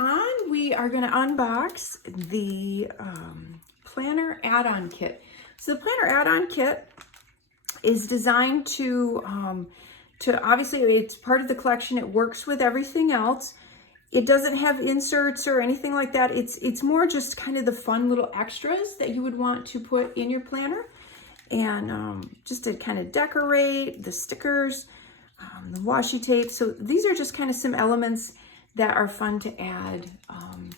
on, we are going to unbox the planner add-on kit. So the planner add-on kit is designed to obviously, it's part of the collection. It works with everything else. It doesn't have inserts or anything like that. It's more just kind of the fun little extras that you would want to put in your planner, and just to kind of decorate the stickers, the washi tape. So these are just kind of some elements that are fun to add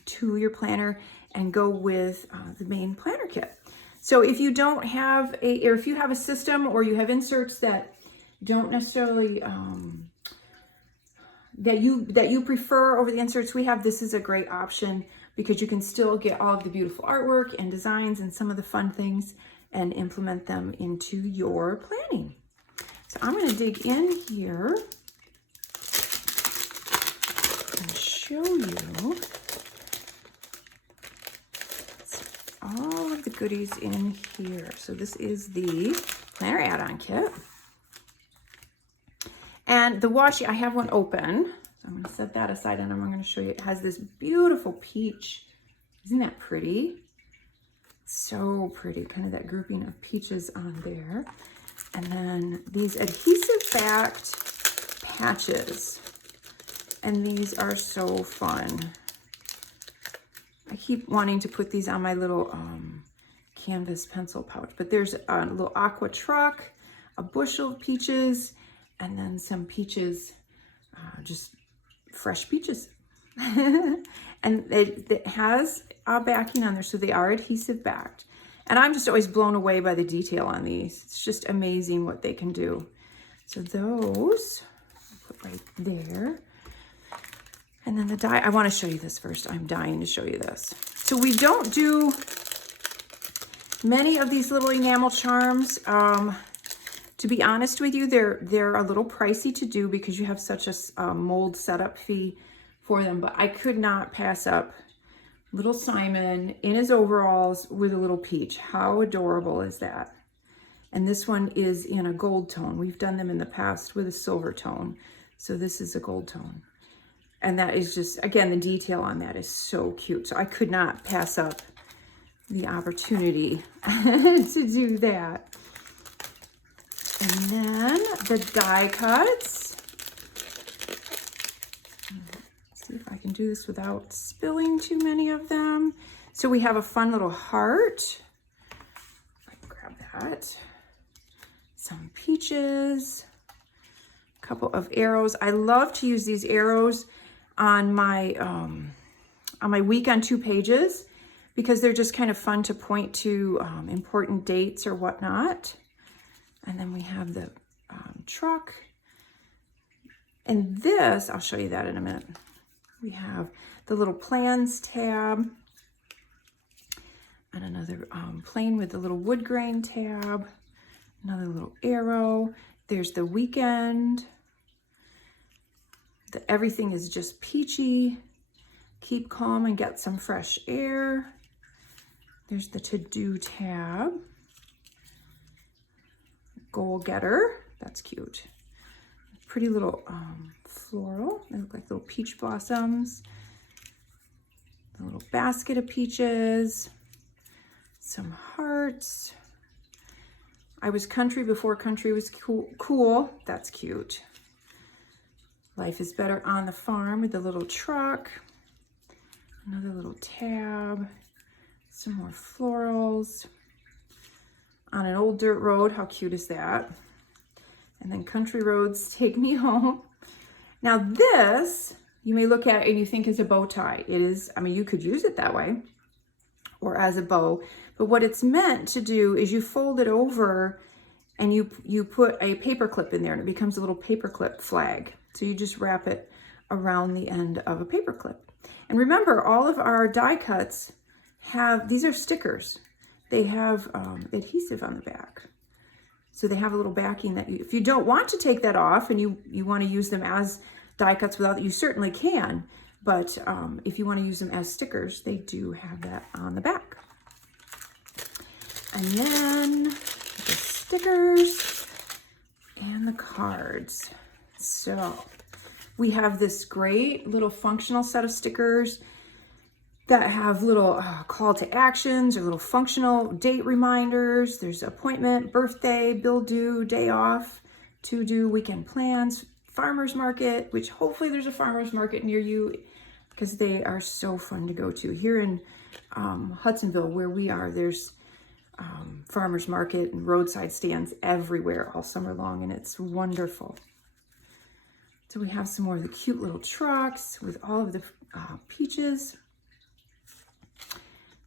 to your planner and go with the main planner kit. So if you don't have or if you have a system or you have inserts that don't necessarily that you prefer over the inserts we have, this is a great option because you can still get all of the beautiful artwork and designs and some of the fun things and implement them into your planning. So I'm going to dig in here and show you all of the goodies in here. So this is the planner add-on kit. And the washi, I have one open. So I'm going to set that aside and I'm going to show you. It has this beautiful peach. Isn't that pretty? So pretty. Kind of that grouping of peaches on there. And then these adhesive backed patches. And these are so fun. I keep wanting to put these on my little canvas pencil pouch. But there's a little aqua truck, a bushel of peaches, and then some peaches, just fresh peaches. And it has a backing on there, so they are adhesive backed. And I'm just always blown away by the detail on these. It's just amazing what they can do. So those, I'll put right there. And then the die, I want to show you this first. I'm dying to show you this. So we don't do many of these little enamel charms. To be honest with you, they're a little pricey to do because you have such a mold setup fee for them. But I could not pass up little Simon in his overalls with a little peach. How adorable is that? And this one is in a gold tone. We've done them in the past with a silver tone. So this is a gold tone. And that is just, again, the detail on that is so cute. So I could not pass up the opportunity to do that. And then the die cuts. Let's see if I can do this without spilling too many of them. So we have a fun little heart. I can grab that. Some peaches. A couple of arrows. I love to use these arrows on my week on 2 pages because they're just kind of fun to point to important dates or whatnot. And then we have the truck. And this, I'll show you that in a minute. We have the little plans tab. And another plane with the little wood grain tab. Another little arrow. There's the weekend. Everything is just peachy. Keep calm and get some fresh air. There's the to-do tab. Goal getter, that's cute. Pretty little floral. They look like little peach blossoms. A little basket of peaches. Some hearts. I was country before country was cool. That's cute. Life is better on the farm with the little truck. Another little tab. Some more florals. On an old dirt road, how cute is that? And then country roads take me home. Now this, you may look at and you think is a bow tie. It is, I mean, you could use it that way or as a bow, but what it's meant to do is you fold it over and you put a paper clip in there and it becomes a little paper clip flag. So you just wrap it around the end of a paper clip. And remember, all of our die cuts have, these are stickers. They have adhesive on the back. So they have a little backing that if you don't want to take that off and you want to use them as die cuts without that, you certainly can. But if you want to use them as stickers, they do have that on the back. And then the stickers and the cards. So We have this great little functional set of stickers that have little call to actions or little functional date reminders. There's appointment, birthday, bill due, day off, to do, weekend plans, farmer's market, which hopefully there's a farmer's market near you because they are so fun to go to. Here in Hudsonville, where we are, there's farmer's market and roadside stands everywhere all summer long, and it's wonderful. So we have some more of the cute little trucks with all of the peaches.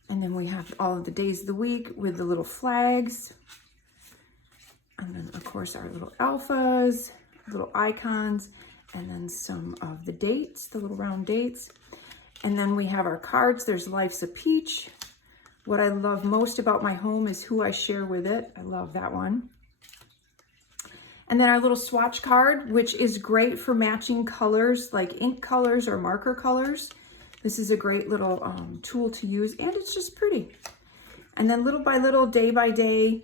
And then we have all of the days of the week with the little flags. And then, of course, our little alphas, little icons, and then some of the dates, the little round dates. And then we have our cards. There's Life's a Peach. What I love most about my home is who I share with it. I love that one. And then our little swatch card, which is great for matching colors, like ink colors or marker colors. This is a great little tool to use, and it's just pretty. And then little by little, day by day,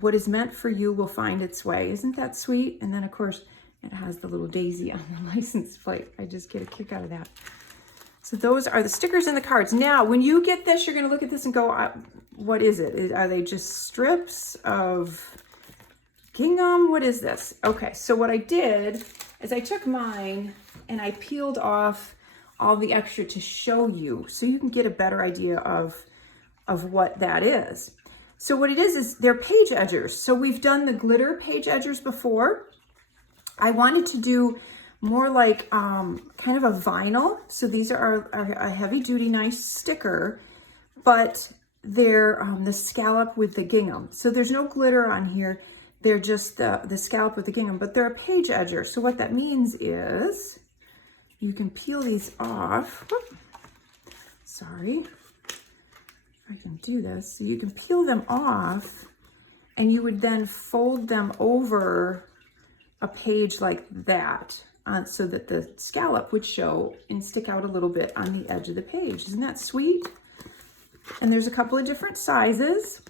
what is meant for you will find its way. Isn't that sweet? And then, of course, it has the little daisy on the license plate. I just get a kick out of that. So those are the stickers and the cards. Now, when you get this, you're going to look at this and go, what is it? Are they just strips of gingham? What is this? Okay, so what I did is I took mine and I peeled off all the extra to show you so you can get a better idea of what that is. So what it is they're page edgers. So we've done the glitter page edgers before. I wanted to do more like kind of a vinyl. So these are a heavy duty, nice sticker, but they're the scallop with the gingham. So there's no glitter on here. They're just the scallop with the gingham, but they're a page edger. So what that means is you can peel these off. Whoop. Sorry, I can do this. So you can peel them off, and you would then fold them over a page like that, so that the scallop would show and stick out a little bit on the edge of the page. Isn't that sweet? And there's a couple of different sizes,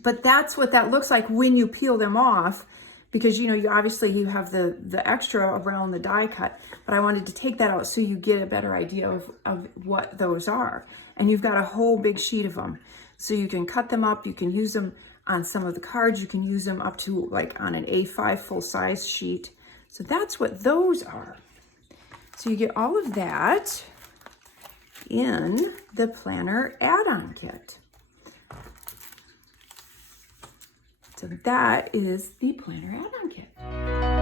but that's what that looks like when you peel them off, because you obviously you have the extra around the die cut, but I wanted to take that out so you get a better idea of what those are. And you've got a whole big sheet of them. So you can cut them up, you can use them on some of the cards, you can use them up to like on an A5 full-size sheet. So that's what those are. So you get all of that in the planner add-on kit. So that is the planner add-on kit.